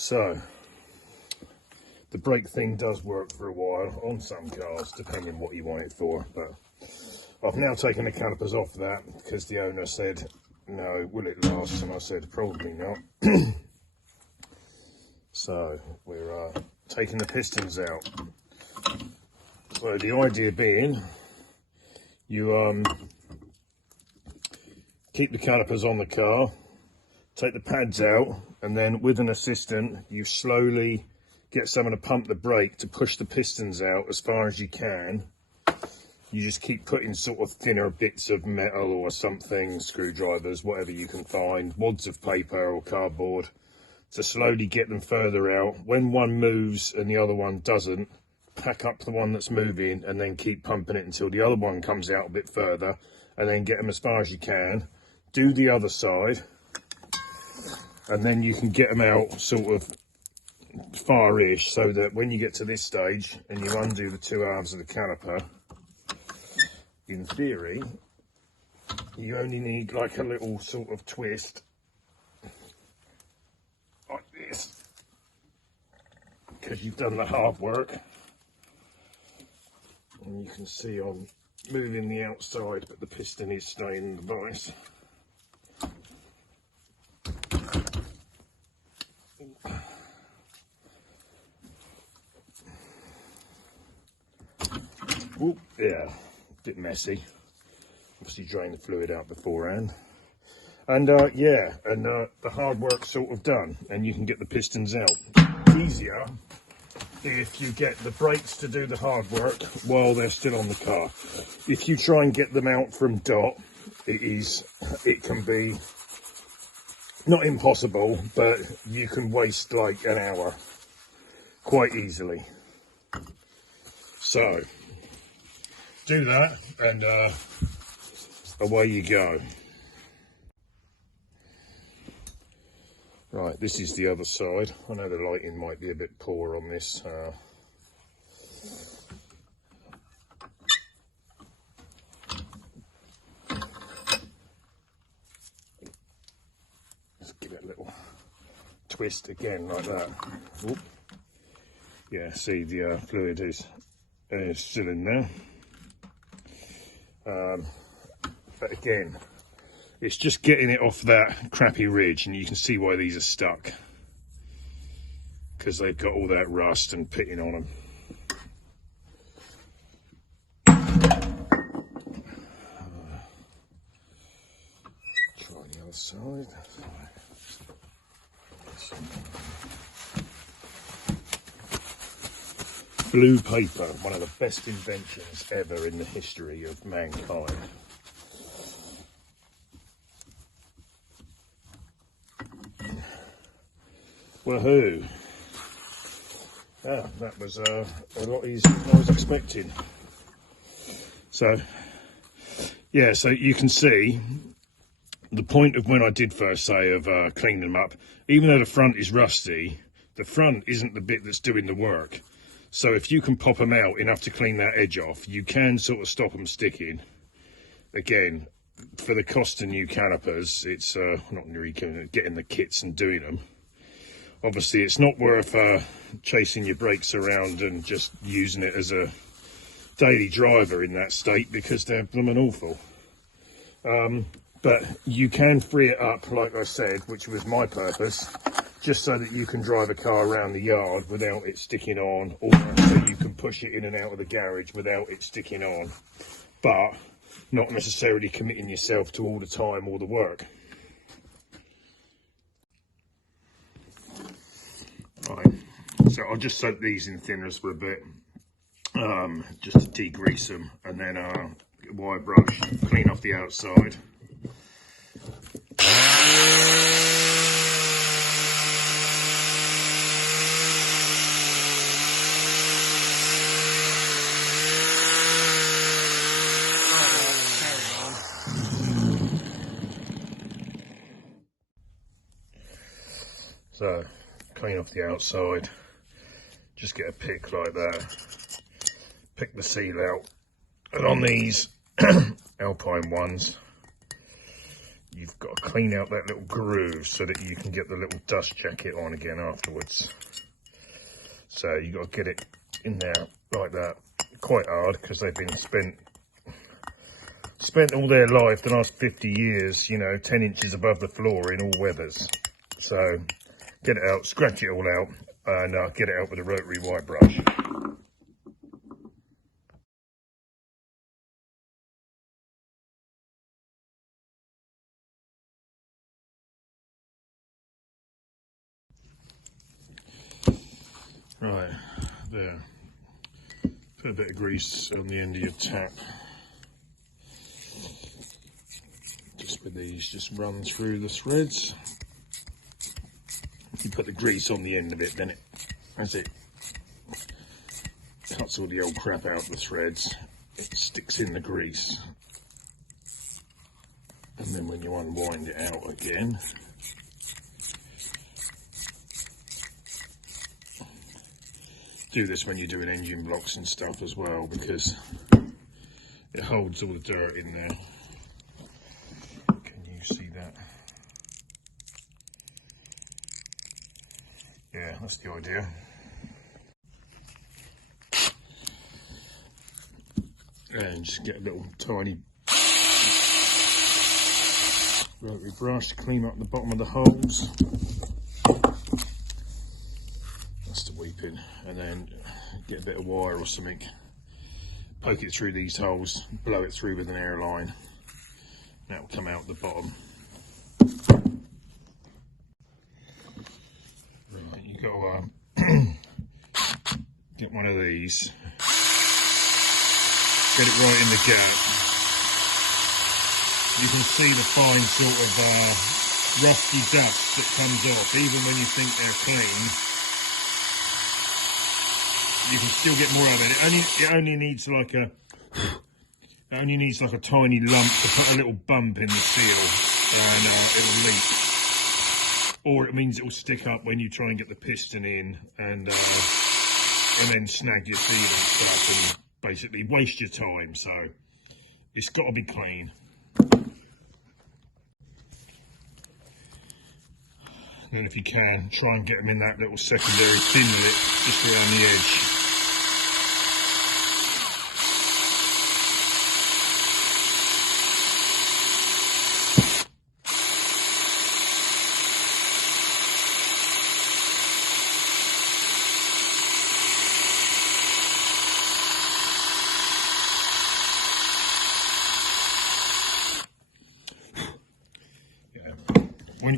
So the brake thing does work for a while on some cars, depending what you want it for, but I've now taken the calipers off that because the owner said, no, will it last? And I said, probably not. So we're taking the pistons out. So the idea being, you keep the calipers on the car, take the pads out, and then with an assistant, you slowly get someone to pump the brake to push the pistons out as far as you can. You just keep putting sort of thinner bits of metal or something, screwdrivers, whatever you can find, wads of paper or cardboard, to slowly get them further out. When one moves and the other one doesn't, pack up the one that's moving and then keep pumping it until the other one comes out a bit further, and then get them as far as you can. Do the other side, and then you can get them out sort of far-ish, so that when you get to this stage and you undo the two halves of the caliper, in theory, you only need like a little sort of twist like this, because you've done the hard work. And you can see I'm moving the outside, but the piston is staying in the vise. Ooh, yeah, a bit messy. Obviously drain the fluid out beforehand. And yeah, and the hard work's sort of done, and you can get the pistons out. Easier if you get the brakes to do the hard work while they're still on the car. If you try and get them out from dot, it can be not impossible, but you can waste like an hour quite easily. So do that, and away you go. Right, this is the other side. I know the lighting might be a bit poor on this. Just give it a little twist again like that. Oop. Yeah, see the fluid is still in there. But again, it's just getting it off that crappy ridge, and you can see why these are stuck, because they've got all that rust and pitting on them. Try the other side. Blue paper, one of the best inventions ever in the history of mankind. Woohoo! Ah, that was a lot easier than I was expecting. So, yeah, so you can see the point of when I did first say of cleaning them up. Even though the front is rusty, the front isn't the bit that's doing the work. So if you can pop them out enough to clean that edge off, you can sort of stop them sticking. Again, for the cost of new calipers, it's not really getting the kits and doing them. Obviously, it's not worth chasing your brakes around and just using it as a daily driver in that state, because they're blooming awful. But you can free it up, like I said, which was my purpose, just so that you can drive a car around the yard without it sticking on, or so you can push it in and out of the garage without it sticking on, but not necessarily committing yourself to all the time or the work. Right, so I'll just soak these in thinners for a bit, just to degrease them, and then get a wire brush, clean off the outside. So, clean off the outside, just get a pick like that, pick the seal out, and on these Alpine ones, you've got to clean out that little groove so that you can get the little dust jacket on again afterwards. So you got to get it in there like that, quite hard, because they've been spent all their life, the last 50 years, you know, 10 inches above the floor in all weathers. So get it out, scratch it all out, and get it out with a rotary wire brush. Right, there. Put a bit of grease on the end of your tap. Just with these, just run through the threads. If you put the grease on the end of it, then as it cuts all the old crap out of the threads, it sticks in the grease. And then when you unwind it out again, do this when you're doing engine blocks and stuff as well, because it holds all the dirt in there. Can you see that? Yeah, that's the idea. And just get a little tiny rotary brush to clean up the bottom of the holes. That's the weeping. And then get a bit of wire or something, poke it through these holes, blow it through with an airline. That will come out the bottom. Right, you got to get one of these, get it right in the gap. You can see the fine sort of rusty dust that comes off, even when you think they're clean. You can still get more of it. It only needs like a tiny lump to put a little bump in the seal, and it'll leak. Or it means it will stick up when you try and get the piston in, and then snag your seal and stuff, and basically waste your time. So it's got to be clean. And then if you can, try and get them in that little secondary thin lip just around the edge.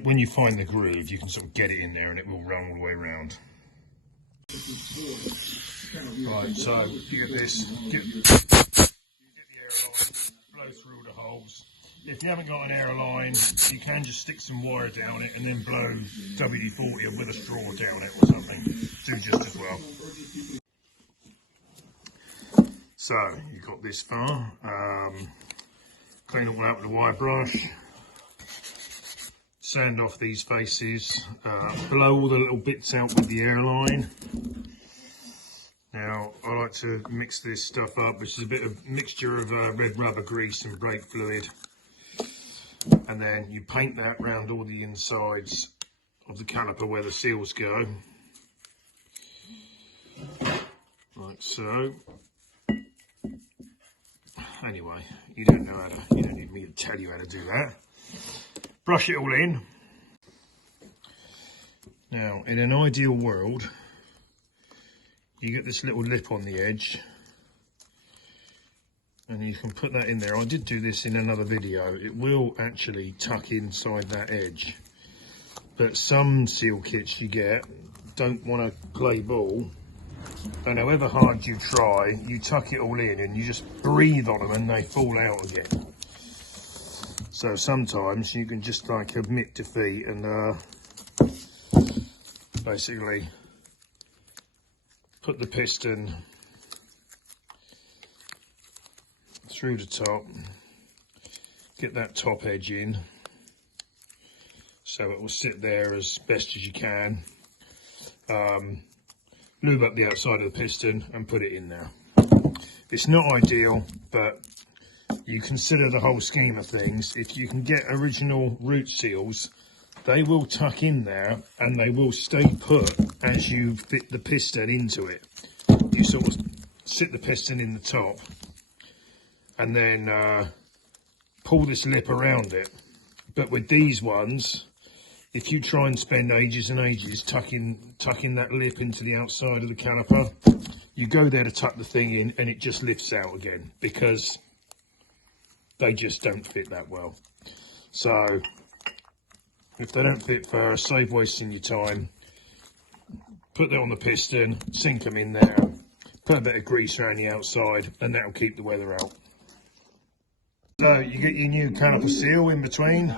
When you find the groove, you can sort of get it in there and it will run all the way around. Right, so you get this, you get the air line, blow through all the holes. If you haven't got an air line, you can just stick some wire down it and then blow WD-40 with a straw down it or something. Do just as well. So you've got this far. Clean it all out with a wire brush. Sand off these faces, blow all the little bits out with the airline. Now, I like to mix this stuff up, which is a bit of mixture of red rubber grease and brake fluid. And then you paint that round all the insides of the caliper where the seals go. Like so. Anyway, you don't need me to tell you how to do that. Brush it all in. Now, in an ideal world, you get this little lip on the edge, and you can put that in there. I did do this in another video. It will actually tuck inside that edge, but some seal kits you get don't want to play ball, and however hard you try, you tuck it all in and you just breathe on them and they fall out again. So sometimes you can just like admit defeat and basically put the piston through the top, get that top edge in so it will sit there as best as you can. Lube up the outside of the piston and put it in there. It's not ideal, but you consider the whole scheme of things, if you can get original root seals, they will tuck in there and they will stay put as you fit the piston into it. You sort of sit the piston in the top and then pull this lip around it. But with these ones, if you try and spend ages and ages tucking that lip into the outside of the caliper, you go there to tuck the thing in and it just lifts out again because they just don't fit that well. So if they don't fit first, save wasting your time. Put that on the piston, sink them in there, put a bit of grease around the outside, and that'll keep the weather out. So you get your new caliper seal in between.